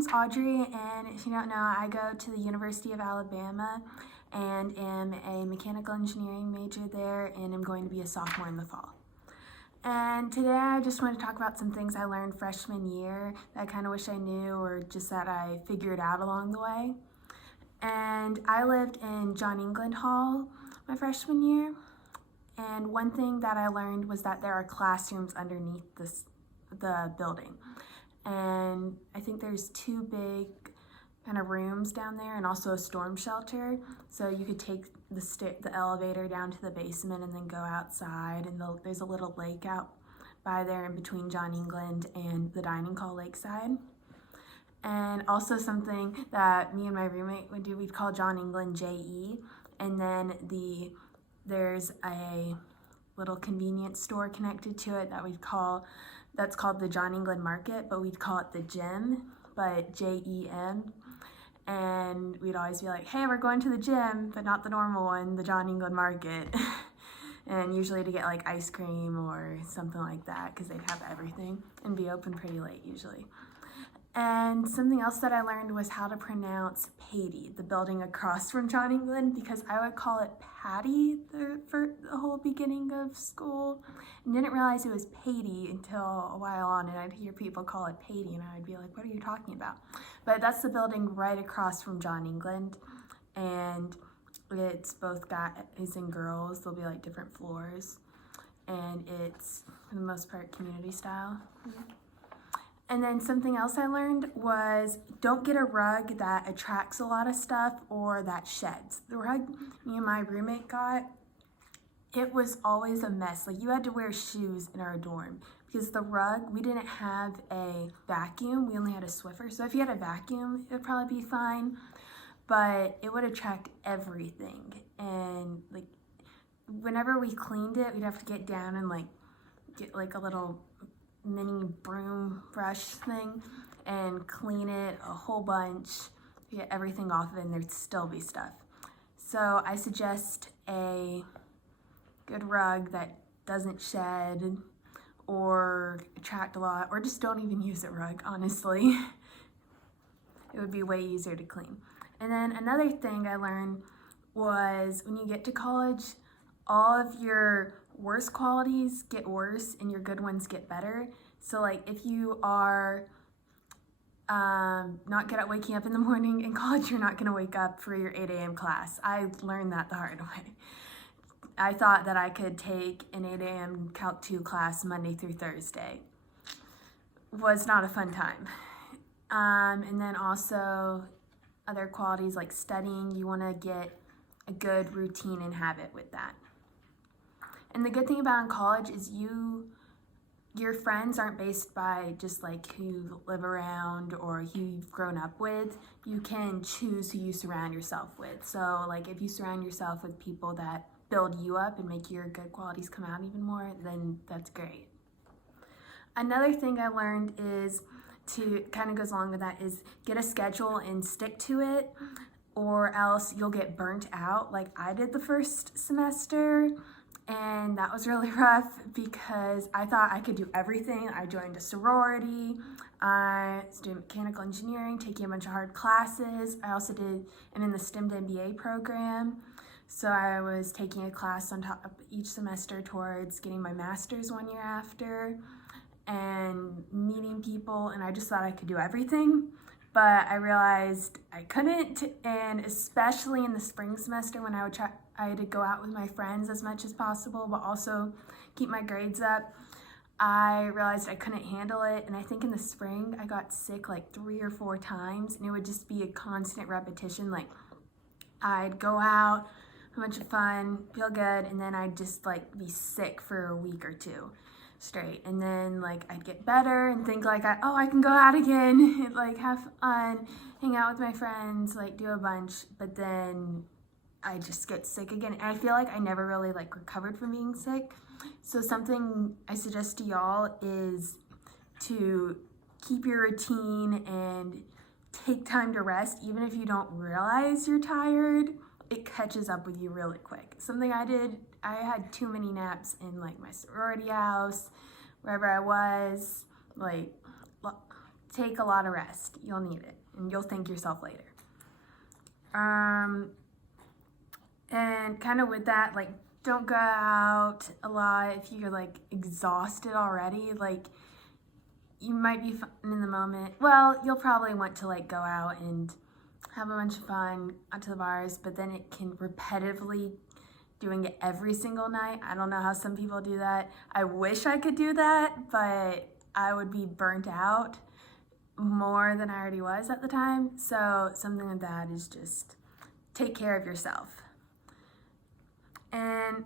name's Audrey, and if you don't know, I go to the University of Alabama and am a mechanical engineering major there, and I'm going to be a sophomore in the fall. And today I just want to talk about some things I learned freshman year that I kind of wish I knew, or just that I figured out along the way. And I lived in John England Hall my freshman year, and one thing that I learned was that there are classrooms underneath the building. And I think there's 2 big kind of rooms down there and also a storm shelter. So you could take the elevator down to the basement and then go outside, and there's a little lake out by there in between John England and the dining hall lakeside. And also something that me and my roommate would do, we'd call John England JE, and then there's a little convenience store connected to it that's called the John England Market, but we'd call it the gym, but JEM. And we'd always be like, hey, we're going to the gym, but not the normal one, the John England Market. And usually to get like ice cream or something like that, because they'd have everything and be open pretty late usually. And something else that I learned was how to pronounce Patty, the building across from John England, because I would call it Patty for the whole beginning of school, and didn't realize it was Patty until a while on, and I'd hear people call it Patty, and I'd be like, what are you talking about? But that's the building right across from John England, and it's both guys and girls. There'll be like different floors, and it's, for the most part, community style. And then something else I learned was don't get a rug that attracts a lot of stuff or that sheds. The rug me and my roommate got, it was always a mess. Like, you had to wear shoes in our dorm because the rug, we didn't have a vacuum. We only had a Swiffer. So if you had a vacuum, it would probably be fine, but it would attract everything. And like, whenever we cleaned it, we'd have to get down and like get like a little mini broom brush thing and clean it a whole bunch to get everything off of it, and there'd still be stuff. So I suggest a good rug that doesn't shed or attract a lot, or just don't even use a rug, honestly. It would be way easier to clean. And then another thing I learned was when you get to college, all of your worst qualities get worse and your good ones get better. So like if you are not good at waking up in the morning in college, you're not going to wake up for your 8 a.m. class. I learned that the hard way. I thought that I could take an 8 a.m. Calc 2 class Monday through Thursday. Was not a fun time. And then also other qualities like studying, you want to get a good routine and habit with that. And the good thing about in college is your friends aren't based by just like who you live around or who you've grown up with. You can choose who you surround yourself with. So like if you surround yourself with people that build you up and make your good qualities come out even more, then that's great. Another thing I learned is kind of goes along with that is get a schedule and stick to it, or else you'll get burnt out like I did the first semester. And that was really rough because I thought I could do everything. I joined a sorority, I was doing mechanical engineering, taking a bunch of hard classes. I also am in the STEM to MBA program. So I was taking a class on top of each semester towards getting my master's 1 year after, and meeting people, and I just thought I could do everything. But I realized I couldn't, and especially in the spring semester when I had to go out with my friends as much as possible, but also keep my grades up, I realized I couldn't handle it. And I think in the spring I got sick like 3 or 4 times, and it would just be a constant repetition. Like I'd go out, have a bunch of fun, feel good, and then I'd just like be sick for a week or 2 straight, and then like I'd get better and think like I can go out again, like have fun, hang out with my friends, like do a bunch, but then I just get sick again. And I feel like I never really like recovered from being sick. So something I suggest to y'all is to keep your routine and take time to rest. Even if you don't realize you're tired, it catches up with you really quick. Something I did, I had too many naps in like my sorority house, wherever I was, like take a lot of rest. You'll need it, and you'll thank yourself later. And kind of with that, like, don't go out a lot if you're like exhausted already. Like, you might be fun in the moment. Well, you'll probably want to like go out and have a bunch of fun out to the bars, but then it can repetitively doing it every single night. I don't know how some people do that. I wish I could do that, but I would be burnt out more than I already was at the time. So something like that is just take care of yourself. And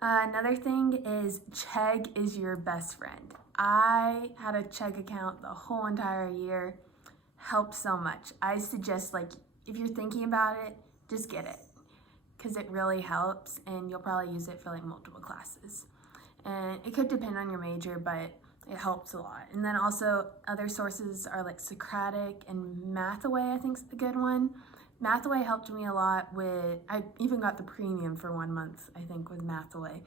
another thing is Chegg is your best friend. I had a Chegg account the whole entire year. Helped so much. I suggest, like, if you're thinking about it, just get it, because it really helps, and you'll probably use it for like multiple classes. And it could depend on your major, but it helps a lot. And then also other sources are like Socratic and Mathaway, I think is a good one. Mathaway helped me a lot with, I even got the premium for 1 month, I think, with Mathaway,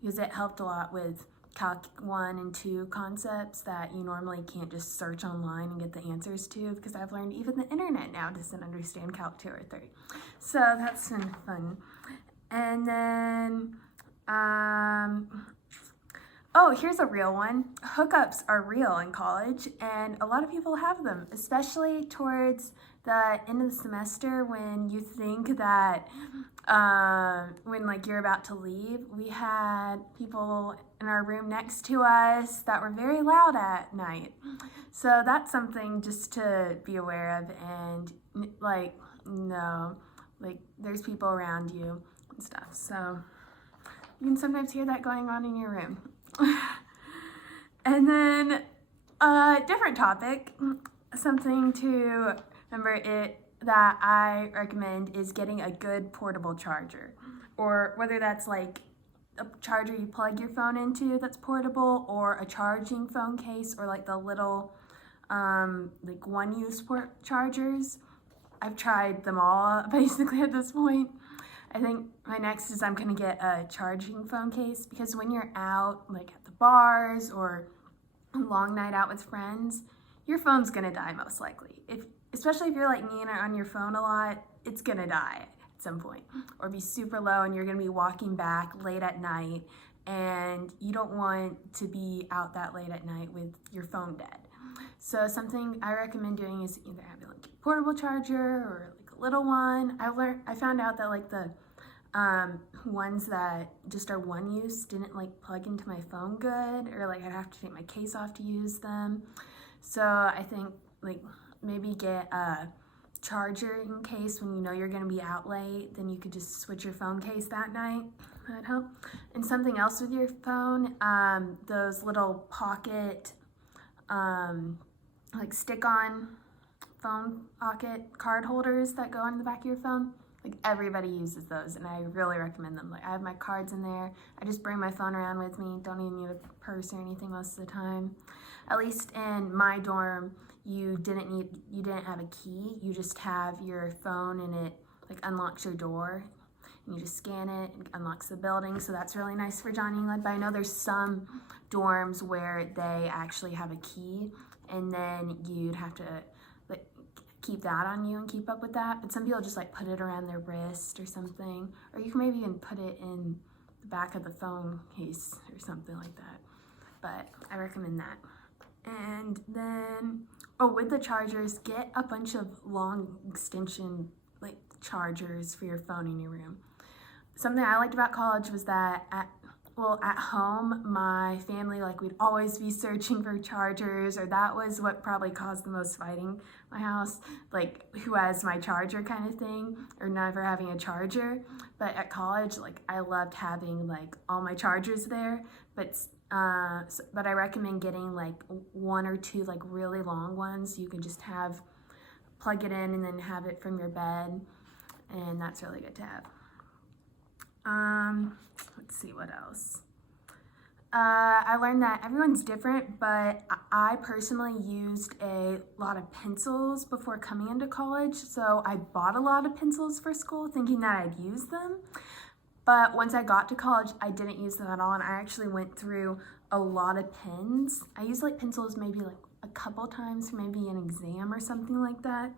because it helped a lot with Calc 1 and 2 concepts that you normally can't just search online and get the answers to, because I've learned even the internet now doesn't understand Calc 2 or 3. So that's been fun. And then, oh, here's a real one. Hookups are real in college, and a lot of people have them, especially towards the end of the semester when you think that when like you're about to leave. We had people in our room next to us that were very loud at night. So that's something just to be aware of, and like, no, like there's people around you and stuff. So you can sometimes hear that going on in your room. And then a different topic, something to remember that I recommend is getting a good portable charger, or whether that's like a charger you plug your phone into that's portable, or a charging phone case, or like the little like one-use chargers. I've tried them all basically at this point. I think my next is I'm gonna get a charging phone case, because when you're out like at the bars or a long night out with friends, your phone's gonna die most likely. Especially if you're like me and are on your phone a lot, it's gonna die at some point, or be super low, and you're gonna be walking back late at night, and you don't want to be out that late at night with your phone dead. So something I recommend doing is either having like a portable charger or like a little one. I found out that like the ones that just are one use didn't like plug into my phone good, or like I'd have to take my case off to use them. So I think like maybe get a charger in case when you know you're gonna be out late, then you could just switch your phone case that night. That'd help. And something else with your phone, those little pocket, like stick-on phone pocket card holders that go on the back of your phone. Like everybody uses those, and I really recommend them. Like I have my cards in there. I just bring my phone around with me. Don't even need a purse or anything most of the time. At least in my dorm, you didn't have a key. You just have your phone, and it like unlocks your door, and you just scan it and unlocks the building. So that's really nice for Johnny England. But I know there's some dorms where they actually have a key, and then you'd have to like keep that on you and keep up with that. But some people just like put it around their wrist or something, or you can maybe even put it in the back of the phone case or something like that. But I recommend that. And then, oh, with the chargers, get a bunch of long extension like chargers for your phone in your room. Something I liked about college was that at home, my family, like we'd always be searching for chargers, or that was what probably caused the most fighting in my house, like who has my charger kind of thing, or never having a charger. But at college, like I loved having like all my chargers there, but I recommend getting like 1 or 2 like really long ones. You can just plug it in and then have it from your bed, and that's really good to have. Let's see what else. I learned that everyone's different, but I personally used a lot of pencils before coming into college. So I bought a lot of pencils for school thinking that I'd use them. But once I got to college, I didn't use them at all, and I actually went through a lot of pens. I used like pencils maybe like a couple times for maybe an exam or something like that.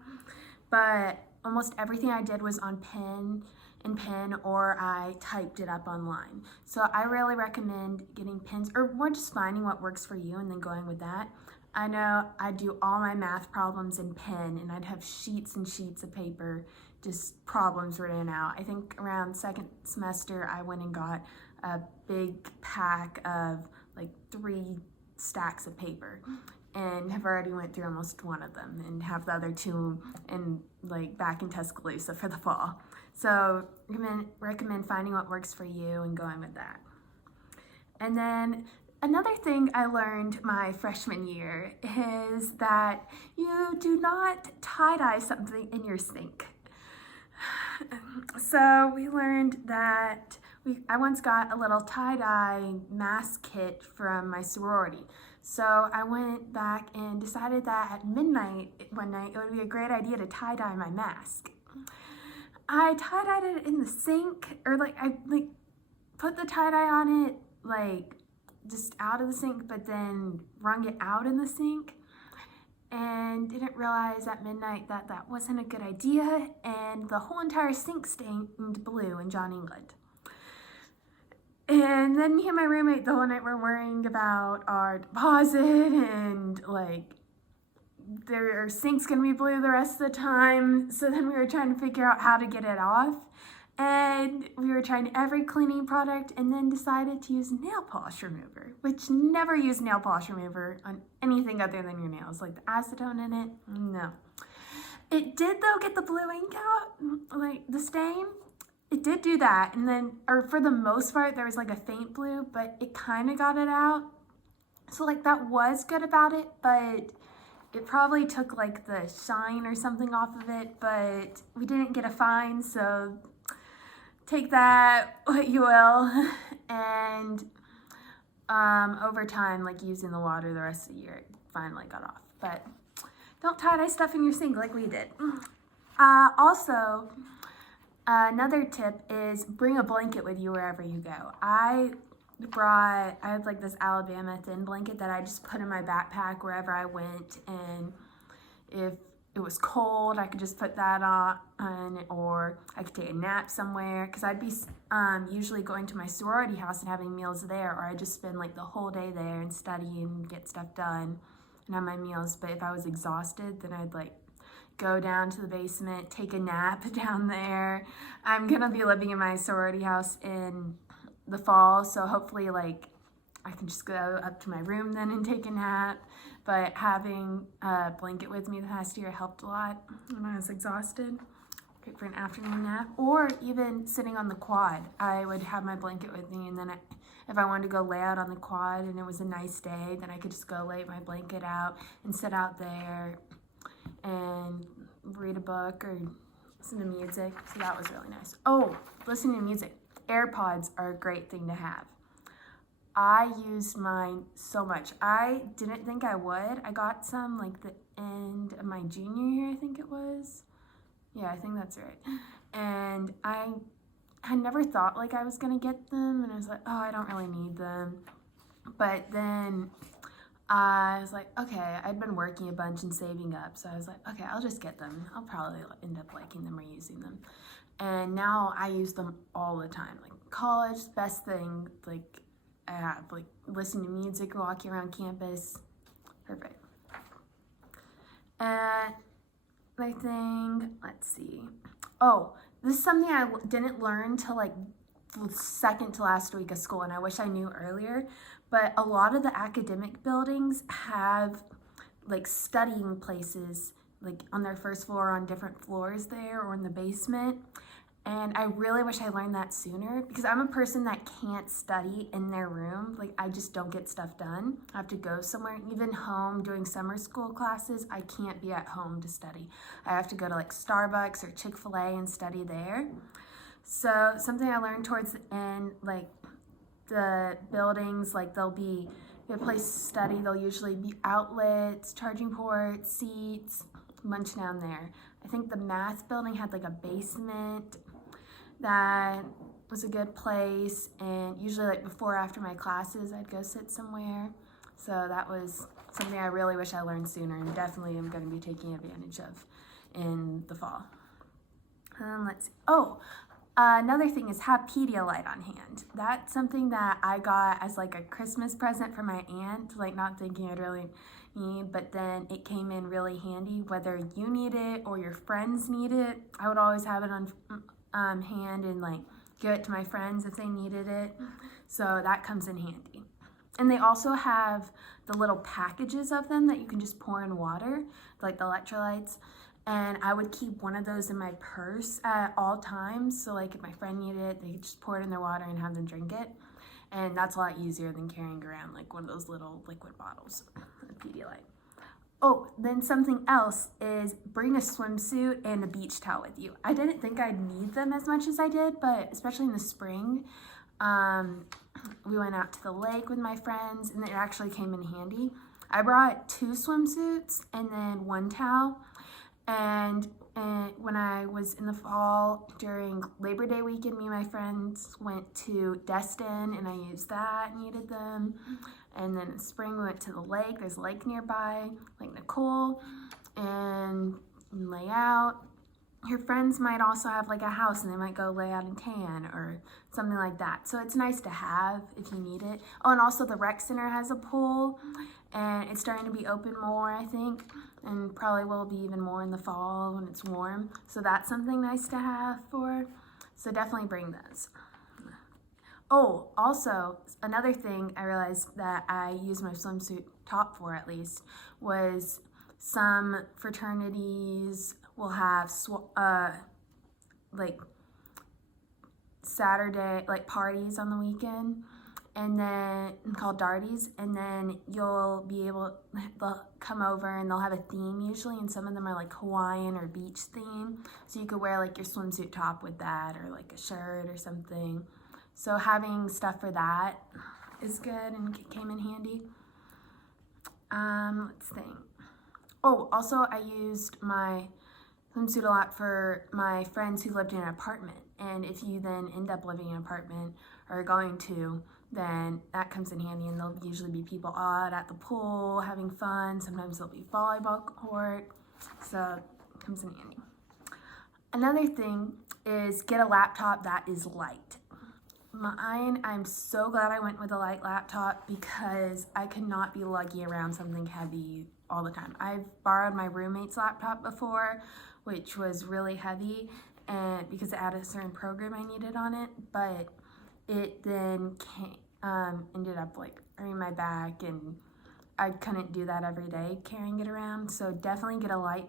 But almost everything I did was on pen, or I typed it up online. So I really recommend getting pens, or more just finding what works for you and then going with that. I know I do all my math problems in pen, and I'd have sheets and sheets of paper, just problems written out. I think around second semester I went and got a big pack of like 3 stacks of paper, and have already went through almost one of them and have the other 2 in like back in Tuscaloosa for the fall. So recommend finding what works for you and going with that. And then another thing I learned my freshman year is that you do not tie-dye something in your sink. So we learned that I once got a little tie-dye mask kit from my sorority. So I went back and decided that at midnight one night it would be a great idea to tie-dye my mask. I tie-dyed it in the sink, or I put the tie-dye on it just out of the sink, but then wrung it out in the sink, and didn't realize at midnight that that wasn't a good idea, and the whole entire sink stained blue in John England. And then me and my roommate the whole night were worrying about our deposit, and their sink's gonna be blue the rest of the time. So then we were trying to figure out how to get it off, and we were trying every cleaning product, and then decided to use nail polish remover, which never use nail polish remover on anything other than your nails, like the acetone in it. No, it did though get the blue ink out, like the stain. It did do that, and then, or for the most part, there was like a faint blue, but it kind of got it out. So that was good about it, but it probably took the shine or something off of it, but we didn't get a fine, so take that what you will. And over time, using the water the rest of the year, it finally got off. But don't tie-dye stuff in your sink like we did. Also, another tip is bring a blanket with you wherever you go. I had this Alabama thin blanket that I just put in my backpack wherever I went, and if it was cold, I could just put that on, or I could take a nap somewhere, because I'd be usually going to my sorority house and having meals there, or I'd just spend the whole day there and study and get stuff done and have my meals. But if I was exhausted, then I'd go down to the basement, take a nap down there. I'm gonna be living in my sorority house in the fall, so hopefully I can just go up to my room then and take a nap. But having a blanket with me the past year helped a lot when I was exhausted. Great for an afternoon nap, or even sitting on the quad. I would have my blanket with me, and then if I wanted to go lay out on the quad and it was a nice day, then I could just go lay my blanket out and sit out there and read a book or listen to music. So that was really nice. Oh, listening to music. Airpods are a great thing to have. I used mine so much. I didn't think I would. I got some the end of my junior year, I think it was. Yeah, I think that's right. And I had never thought I was gonna get them, and I was oh, I don't really need them. But then I was okay, I'd been working a bunch and saving up, so I was okay, I'll just get them. I'll probably end up liking them or using them. And now I use them all the time. College, best thing I have. Listening to music, walking around campus, perfect. And I think, let's see. Oh, this is something I didn't learn till the second to last week of school, and I wish I knew earlier. But a lot of the academic buildings have studying places on their first floor, on different floors there, or in the basement. And I really wish I learned that sooner, because I'm a person that can't study in their room. I just don't get stuff done. I have to go somewhere. Even home doing summer school classes, I can't be at home to study. I have to go to Starbucks or Chick-fil-A and study there. So something I learned towards the end, the buildings, they'll be a place to study. There'll usually be outlets, charging ports, seats, a bunch down there. I think the math building had a basement that was a good place, and usually before or after my classes I'd go sit somewhere. So that was something I really wish I learned sooner and definitely am going to be taking advantage of in the fall. Let's see. Oh, another thing is have Pedialyte on hand. That's something that I got as like a Christmas present for my aunt, like not thinking I'd really need, but then it came in really handy whether you need it or your friends need it. I would always have it on hand and like give it to my friends if they needed it. So that comes in handy. And they also have the little packages of them that you can just pour in water, like the electrolytes. And I would keep one of those in my purse at all times. So like if my friend needed it, they could just pour it in their water and have them drink it. And that's a lot easier than carrying around like one of those little liquid bottles of Pedialyte. Oh, then something else is bring a swimsuit and a beach towel with you. I didn't think I'd need them as much as I did, but especially in the spring, we went out to the lake with my friends and it actually came in handy. I brought 2 swimsuits and then 1 towel. And when I was in the fall during Labor Day weekend, me and my friends went to Destin and I used that, needed them. And then in spring we went to the lake. There's a lake nearby, Lake Nicole, and lay out. Your friends might also have like a house and they might go lay out in tan or something like that. So it's nice to have if you need it. Oh, and also the rec center has a pool and it's starting to be open more, I think, and probably will be even more in the fall when it's warm. So that's something nice to have for. So definitely bring those. Oh, also another thing I realized that I used my swimsuit top for at least was some fraternities will have like Saturday like parties on the weekend, and then called darties, and then you'll be able, they'll come over and they'll have a theme usually, and some of them are like Hawaiian or beach theme, so you could wear like your swimsuit top with that or like a shirt or something. So having stuff for that is good and came in handy. Let's think. Oh, also I used my swimsuit a lot for my friends who lived in an apartment, and if you then end up living in an apartment or going to, then that comes in handy, and there'll usually be people out at the pool having fun. Sometimes there'll be volleyball court, so it comes in handy. Another thing is get a laptop that is light. Mine, I'm so glad I went with a light laptop because I could not be lugging around something heavy all the time. I've borrowed my roommate's laptop before, which was really heavy, and because it had a certain program I needed on it, but it then ended up like hurting my back, and I couldn't do that every day carrying it around. So definitely get a light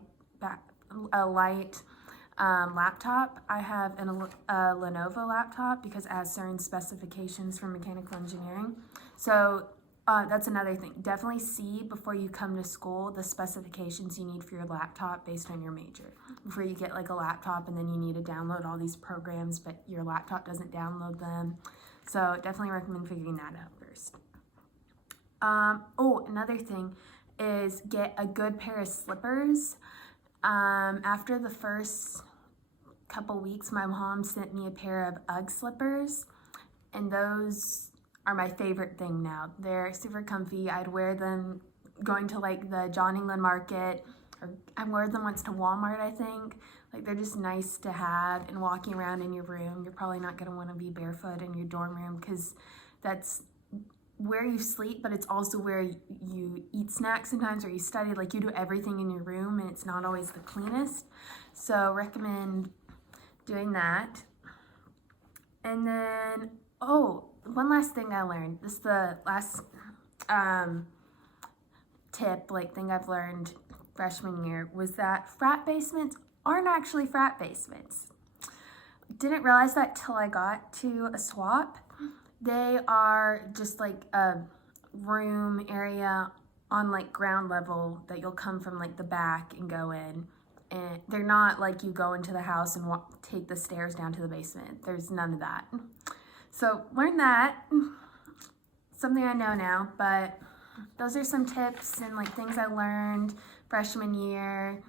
laptop. I have a Lenovo laptop because it has certain specifications for mechanical engineering. So that's another thing. Definitely see before you come to school the specifications you need for your laptop based on your major. Before you get like a laptop and then you need to download all these programs, but your laptop doesn't download them. So definitely recommend figuring that out first. Oh, another thing is get a good pair of slippers. After the first couple weeks, my mom sent me a pair of UGG slippers, and those are my favorite thing now. They're super comfy. I'd wear them going to like the John England Market, or I wore them once to Walmart, I think. Like they're just nice to have, and walking around in your room, you're probably not gonna wanna be barefoot in your dorm room because that's where you sleep, but it's also where you eat snacks sometimes, or you study. Like you do everything in your room and it's not always the cleanest. So recommend doing that. And then, oh, one last thing I learned. This is the last tip, like thing I've learned freshman year, was that frat basements aren't actually frat basements. Didn't realize that till I got to a swap. They are just like a room area on like ground level that you'll come from like the back and go in. And they're not like you go into the house and take the stairs down to the basement. There's none of that. So learn that. Something I know now, but those are some tips and like things I learned freshman year.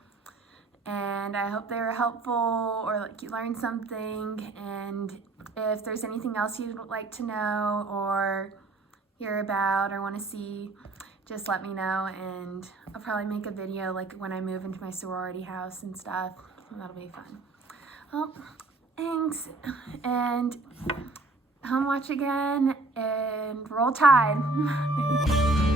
And I hope they were helpful, or like you learned something. And if there's anything else you'd like to know or hear about or want to see, just let me know, and I'll probably make a video like when I move into my sorority house and stuff. That'll be fun. Well, thanks, and home watch again, and roll Tide.